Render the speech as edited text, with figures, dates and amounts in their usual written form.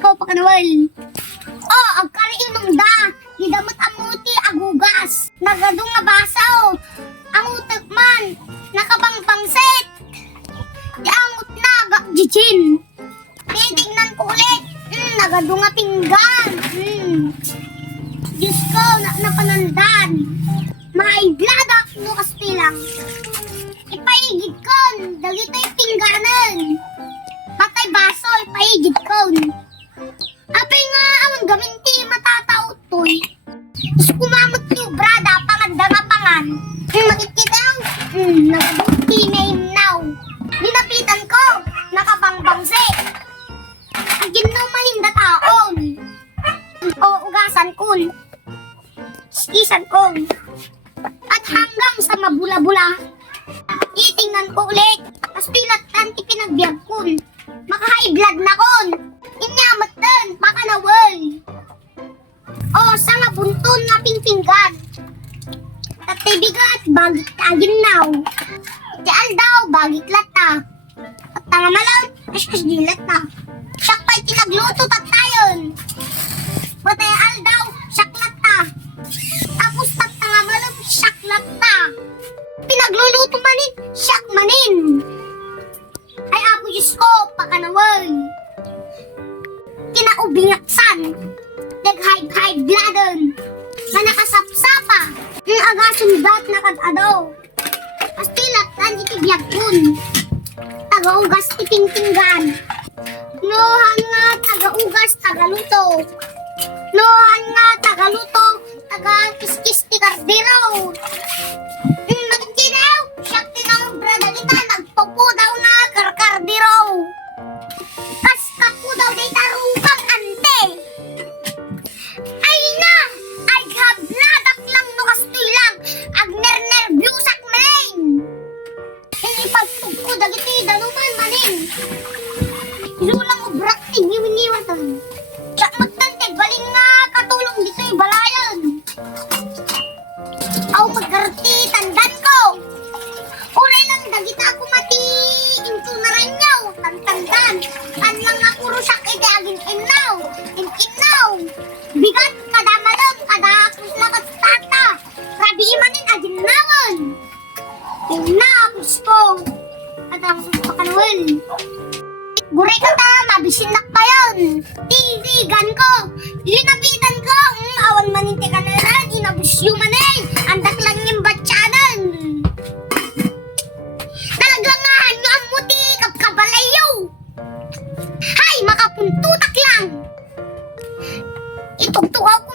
ko pakanawal. Oh, agkariing mangda. Hidamot amuti agugas. Nagadong nga basaw. Amutak man. Nakabangbangset. Diangot na gakjichin. Titignan ko ulit. Nagadong nga pinggan. Diyos ko, napanandan. May bladak no kastilang. Ipaigid ko. Dagito yung pingganan. Patay baso, ipaigid ko. Apay nga, awan gaminti, matataot to'y. Is kumamot niyo, brada, panganda nga pangan. Makikita yung, nagabunti na now. Dinapitan ko, nakabangbangse. Ginaw maninda taon. O, ugasan kun. Isan ko. At hanggang sa mabula-bula, itingnan ko ulit. Tapos pilatan ipinagbiag kun. Maka-high blood na kun. Inyamat din, baka nawal. O, sa nga bunton nga pingpinggan. Tatibigat, bagit agin now. Tial daw, bagit lata. At tanga malang, as dilat na. Siyak pa'y tinagluto tatayon. Patay al daw, siyak lata. Tapos tanga malang, siyak lata. Pinagluluto manin, siyak manin. Ay ako Diyos ko, pakanawal. Kinaubingaksan. Nag-high bladon. Na nakasapsapa. Ang agasundat na kag-adaw. Pastilat, tan itibiyag kun. Taga-ugas tipingpinggan. Nohan nga taga-ugas, tagaluto. Nohan nga tagaluto, taga-kiskis ti kardero. Magkinaw, siyak tinang brada kita, nagpopo daw nga kardero. Kaskapo daw day tarubang ante. Ay na, ay habladak lang no kastoy lang, agner-nervyusak main. Ipagpugko dagiti danuman manin. Ilulang mo brak iniwan-iwan. Siya magtanteg, baling nga katulong dito yung balayan. Aw magkarti, tandan ko. Uray lang, dagita ako mati. Into na rin yaw, tantandan. Kan lang nga puro siya kaya aging inaw. Inaw. Bigat, kadamalam, kadakos lang at tata. Grabe imanin, aging naman. Inapos ko. At ang pakanwal. Buray ka ta, mabisinak pa yun. Titigan ko. Linapitan ko. Awan maninti ka na rin. Inabusyo manay. Andak lang yung batyanan. Nalagangahan nyo ang muti. Kapkabalayo. Hay, makapuntutak lang. Itugtugaw ko